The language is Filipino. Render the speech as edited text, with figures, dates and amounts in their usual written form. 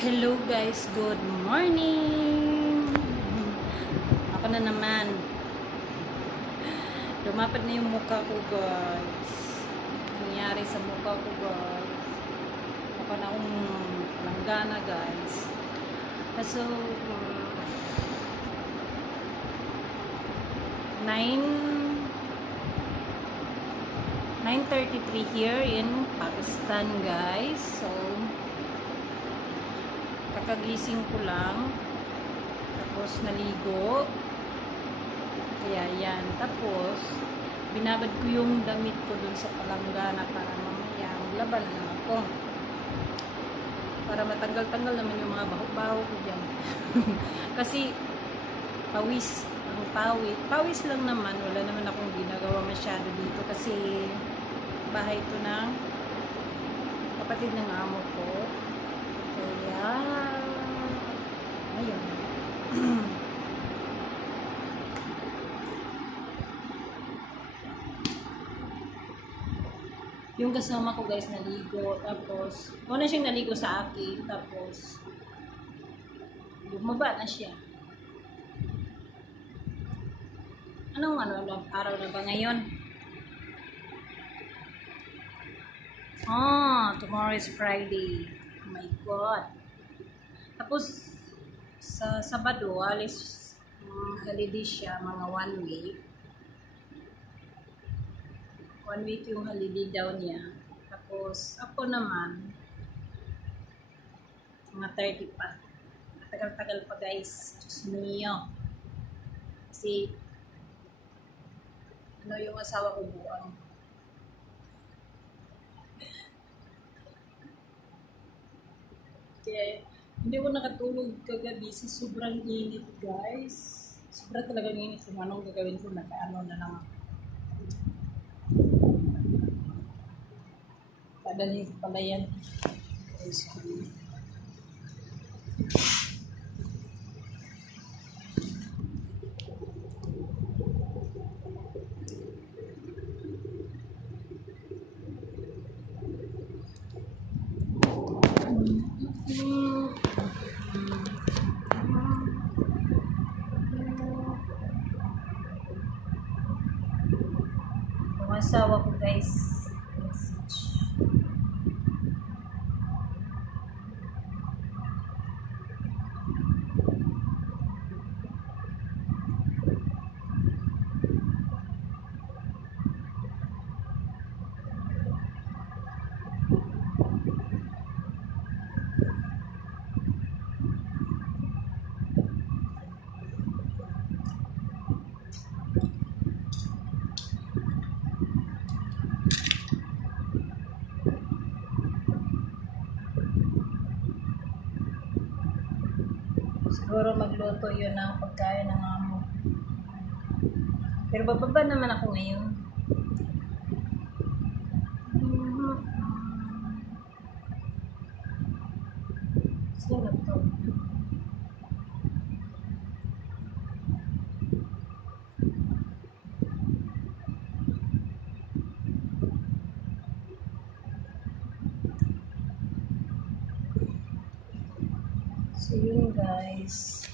Hello guys, good morning! Ako na naman. Lumapad na yung mukha ko guys. Nangyari sa mukha ko guys. Mukha na akong langgana guys. So, 9:33 here in Pakistan guys. So, kakagising ko lang, tapos naligo, kaya yan, tapos binabad ko yung damit ko dun sa palanggana para mamaya maglaban na ako para matanggal-tanggal naman yung mga baho-baho ko dyan. Kasi pawis lang naman, wala naman akong ginagawa masyado dito kasi bahay ito ng kapatid ng amo ko. Kaya, ayun. Yung kasama ko guys naligo, tapos, una siyang naligo sa akin, tapos, bumaba na siya. Anong araw na ba ngayon? Tomorrow is Friday. Oh my God. Tapos, sa Sabado, alis holiday siya, mga 1 week. 1 week yung holiday daw niya. Tapos, ako naman, mga 30 pa. Matagal-tagal pa guys. Diyos mio. Kasi, yung asawa ko buwang. Kaya, hindi ko nakatulog kagabi sa sobrang init, guys. Sobrang talagang init kung anong gagawin ko, nakaano na lang ako. Padalhin ko pala yan. Yung asawa ko guys, message. Siguro magluto yun ng pagkain ng amo. Pero bababa naman ako ngayon. Sino to? So yun guys.